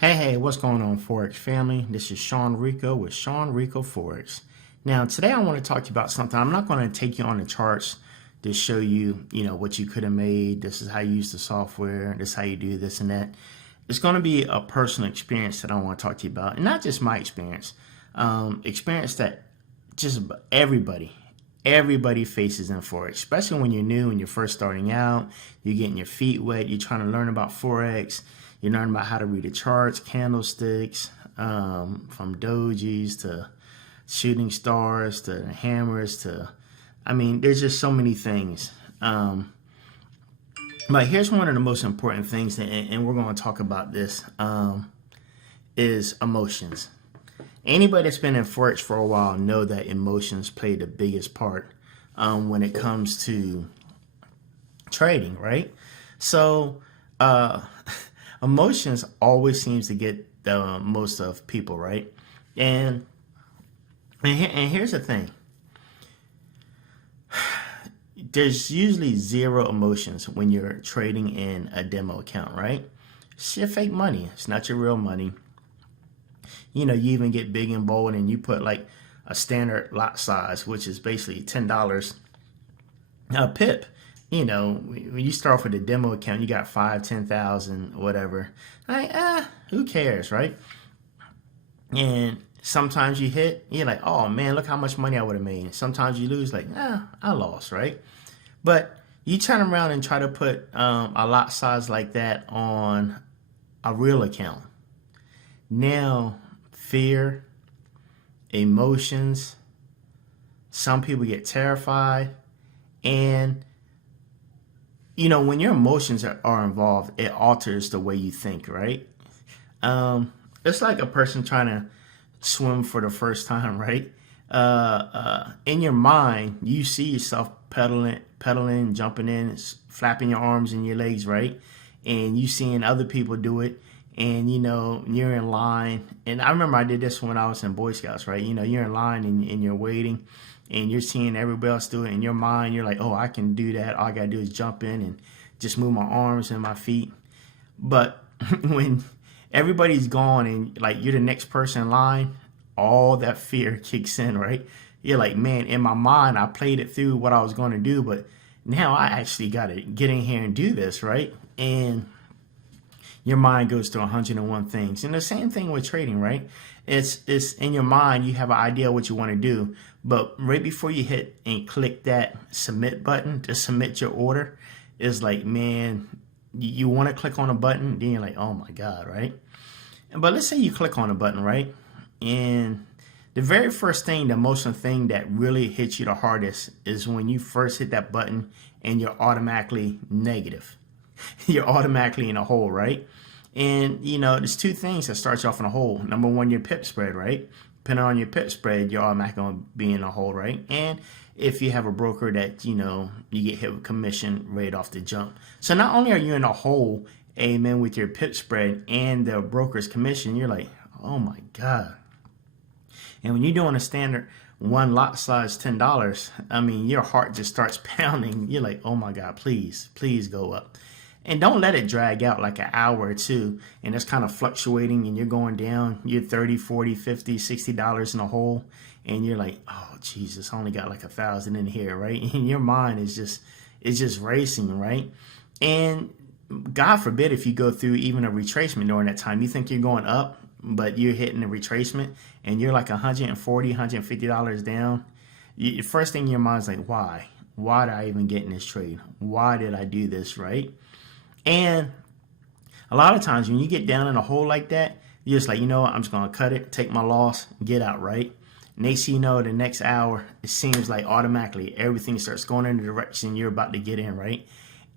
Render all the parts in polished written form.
Hey, what's going on, Forex family? This is Sean Rico with Sean Rico Forex. Now, today I want to talk to you about something. I'm not going to take you on the charts to show you, what you could have made. This is how you use the software. This is how you do this and that. It's going to be a personal experience that I want to talk to you about, and not just my experience. Experience that just everybody faces in Forex, especially when you're new and you're first starting out. You're getting your feet wet. You're trying to learn about Forex. You learn about how to read the charts, candlesticks, from dojis to shooting stars to hammers to, there's just so many things. But here's one of the most important things, and we're going to talk about this, is emotions. Anybody that's been in Forex for a while know that emotions play the biggest part when it comes to trading, right? So, emotions always seems to get the most of people, right? And here's the thing. There's usually zero emotions when you're trading in a demo account, right? It's your fake money. It's not your real money. You even get big and bold and you put like a standard lot size, which is basically $10 a pip. When you start off with a demo account, you got 5, 10,000, whatever. Like, who cares, right? And sometimes you hit, you're like, oh man, look how much money I would have made. Sometimes you lose, like, I lost, right? But you turn around and try to put a lot size like that on a real account. Now, fear, emotions, some people get terrified, and when your emotions are involved, it alters the way you think, right? It's like a person trying to swim for the first time, right? In your mind, you see yourself pedaling, jumping in, flapping your arms and your legs, right? And you seeing other people do it, and you're in line. And I remember I did this when I was in Boy Scouts, right? You're in line and you're waiting, and you're seeing everybody else do it. In your mind, you're like, oh, I can do that. All I gotta do is jump in and just move my arms and my feet. But when everybody's gone and like you're the next person in line, all that fear kicks in, right? You're like, man, in my mind, I played it through what I was going to do, but now I actually got to get in here and do this, right? And your mind goes to 101 things. And the same thing with trading, right? It's in your mind, you have an idea of what you want to do, but right before you hit and click that submit button to submit your order, it's like, man, you want to click on a button, then you're like, oh my God, right? But let's say you click on a button, right? And the very first thing, the emotional thing that really hits you the hardest is when you first hit that button and you're automatically negative. You're automatically in a hole, right? And there's two things that starts you off in a hole. Number one, your pip spread, right? Depending on your pip spread, you're automatically going to be in a hole, right? And if you have a broker that you get hit with commission right off the jump. So not only are you in a hole, amen, with your pip spread and the broker's commission, you're like, oh my God. And when you're doing a standard one lot size $10, your heart just starts pounding. You're like, oh my God, please go up. And don't let it drag out like an hour or two and it's kind of fluctuating and you're going down. You're 30, 40, 50, $60 in a hole. And you're like, oh, Jesus, I only got like 1,000 in here, right? And your mind is just racing, right? And God forbid if you go through even a retracement during that time, you think you're going up, but you're hitting a retracement and you're like $140, $150 down. The first thing in your mind is like, why? Why did I even get in this trade? Why did I do this, right? And a lot of times when you get down in a hole like that, you're just like, what? I'm just going to cut it, take my loss, get out, right? Next thing you know, the next hour, it seems like automatically everything starts going in the direction you're about to get in, right?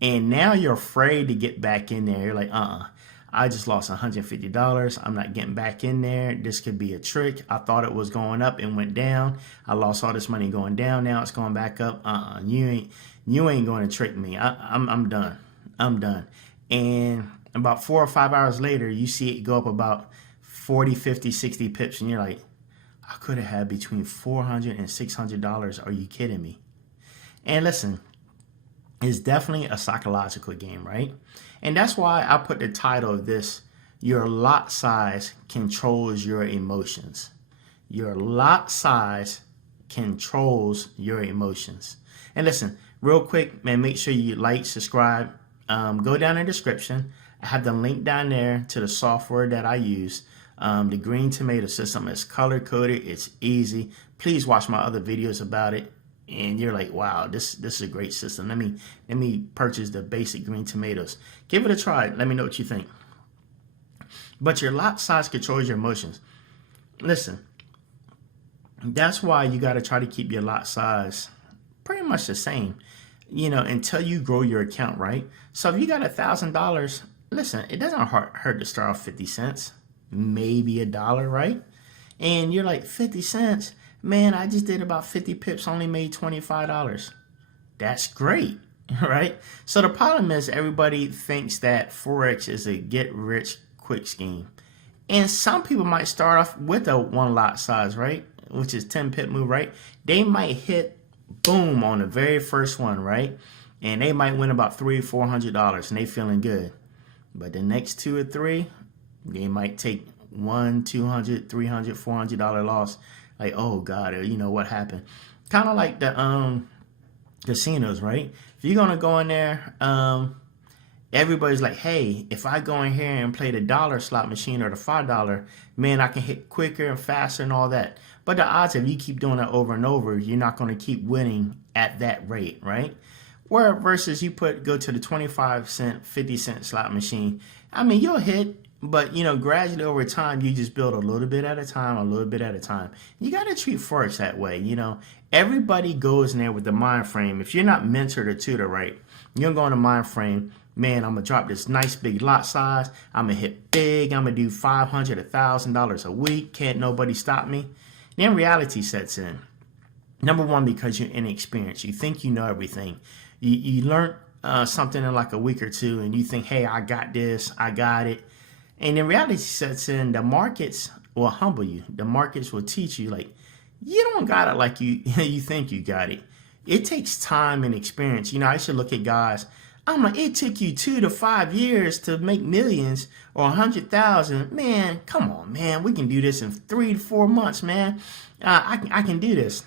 And now you're afraid to get back in there. You're like, I just lost $150. I'm not getting back in there. This could be a trick. I thought it was going up and went down. I lost all this money going down. Now it's going back up. You ain't going to trick me. I'm done. I'm done. And about 4 or 5 hours later, you see it go up about 40, 50, 60 pips. And you're like, I could have had between $400 and $600. Are you kidding me? And listen, it's definitely a psychological game, right? And that's why I put the title of this Your lot size controls your emotions. Your lot size controls your emotions. And listen, real quick, man, make sure you like, subscribe. Go down in the description. I have the link down there to the software that I use. The green tomato system is color coded. It's easy. Please watch my other videos about it. And you're like, wow, this is a great system. Let me purchase the basic green tomatoes. Give it a try. Let me know what you think. But your lot size controls your emotions. Listen, that's why you got to try to keep your lot size pretty much the same, until you grow your account, right? So if you got $1,000, listen, it doesn't hurt to start off 50 cents, maybe $1, right? And you're like, 50 cents? Man, I just did about 50 pips, only made $25. That's great, right? So the problem is everybody thinks that Forex is a get rich quick scheme. And some people might start off with a one lot size, right? Which is 10 pip move, right? They might hit boom on the very first one, right? And they might win about $300 or $400 and they feeling good. But the next 2 or 3, they might take $100, $200, $300, $400 loss. Like, oh God, what happened? Kind of like the casinos, right? If you're gonna go in there, everybody's like, hey, if I go in here and play the dollar slot machine or the $5, man, I can hit quicker and faster and all that. But the odds, if you keep doing that over and over, you're not going to keep winning at that rate, right? Where versus you go to the 25-cent, 50-cent slot machine. I mean, you'll hit, but gradually over time, you just build a little bit at a time, a little bit at a time. You got to treat Forex that way. Everybody goes in there with the mind frame. If you're not mentored or tutored right, you're going to mind frame. Man, I'm going to drop this nice big lot size. I'm going to hit big. I'm going to do $500, $1,000 a week. Can't nobody stop me. Then reality sets in. Number one, because you're inexperienced. You think you know everything. You learn something in like a week or two and you think, hey, I got this. I got it. And then reality sets in. The markets will humble you. The markets will teach you like, you don't got it like you think you got it. It takes time and experience. I used to look at guys. I'm like, it took you 2 to 5 years to make millions or 100,000. Man, come on, man. We can do this in 3 to 4 months, man. I can do this.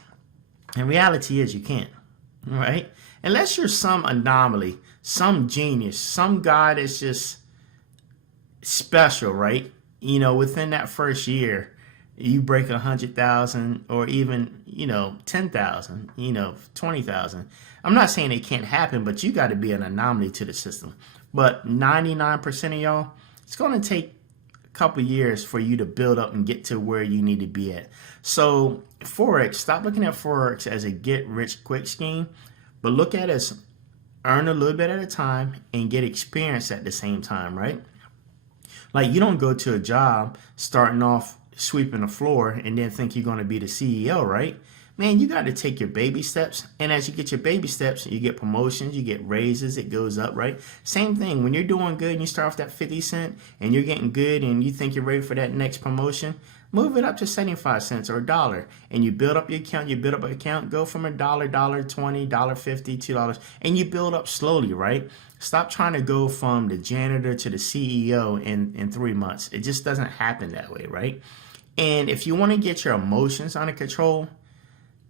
And reality is you can't, right? Unless you're some anomaly, some genius, some guy that's just special, right? Within that first year, you break 100,000 or even, 10,000, 20,000. I'm not saying it can't happen, but you got to be an anomaly to the system. But 99% of y'all, it's going to take a couple years for you to build up and get to where you need to be at. So Forex, stop looking at Forex as a get rich quick scheme, but look at it as earn a little bit at a time and get experience at the same time, right? Like you don't go to a job starting off sweeping the floor and then think you're going to be the CEO, right? Man, you got to take your baby steps. And as you get your baby steps, you get promotions, you get raises, it goes up, right? Same thing. When you're doing good and you start off that 50 cent and you're getting good and you think you're ready for that next promotion, move it up to 75 cents or $1. And you build up your account, go from $1, $1.20, $1.50, $2, and you build up slowly, right? Stop trying to go from the janitor to the CEO in 3 months. It just doesn't happen that way, right? And if you want to get your emotions under control,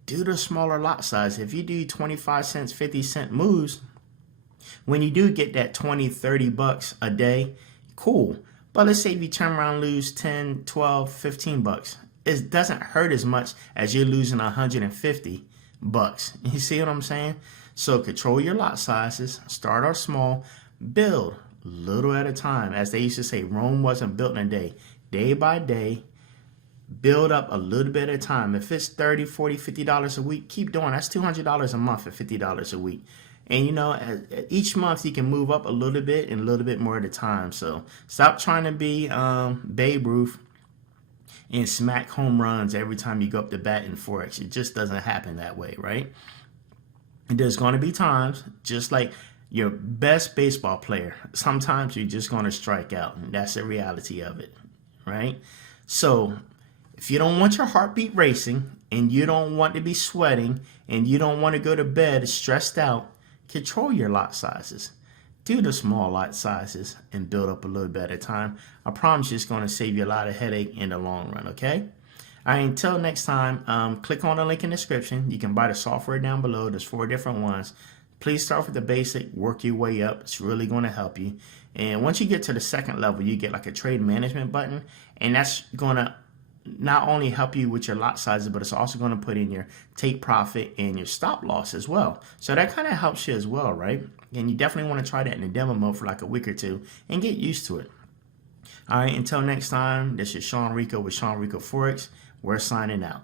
do the smaller lot size. If you do 25 cents, 50 cent moves, when you do get that 20, 30 bucks a day, cool. But let's say if you turn around and lose 10, 12, 15 bucks, it doesn't hurt as much as you're losing 150 bucks. You see what I'm saying? So control your lot sizes, start off small, build little at a time. As they used to say, Rome wasn't built in a day. Day by day, build up a little bit at a time. If it's $30, $40, $50 a week, keep doing. That's $200 a month at $50 a week. And each month you can move up a little bit and a little bit more at a time. So stop trying to be Babe Ruth and smack home runs every time you go up to bat in Forex. It just doesn't happen that way, right? And there's going to be times, just like your best baseball player, sometimes you're just going to strike out. And that's the reality of it, right? So if you don't want your heartbeat racing and you don't want to be sweating and you don't want to go to bed stressed out, control your lot sizes. do the small lot sizes and build up a little bit at a time. I promise you it's going to save you a lot of headache in the long run, okay? All right, until next time, click on the link in the description. You can buy the software down below. There's 4 different ones. Please start with the basic, work your way up. It's really going to help you. And once you get to the second level, you get like a trade management button, and that's going to not only help you with your lot sizes, but it's also going to put in your take profit and your stop loss as well. So that kind of helps you as well, right? And you definitely want to try that in the demo mode for like a week or two and get used to it. All right, until next time, this is Sean Rico with Sean Rico Forex. We're signing out.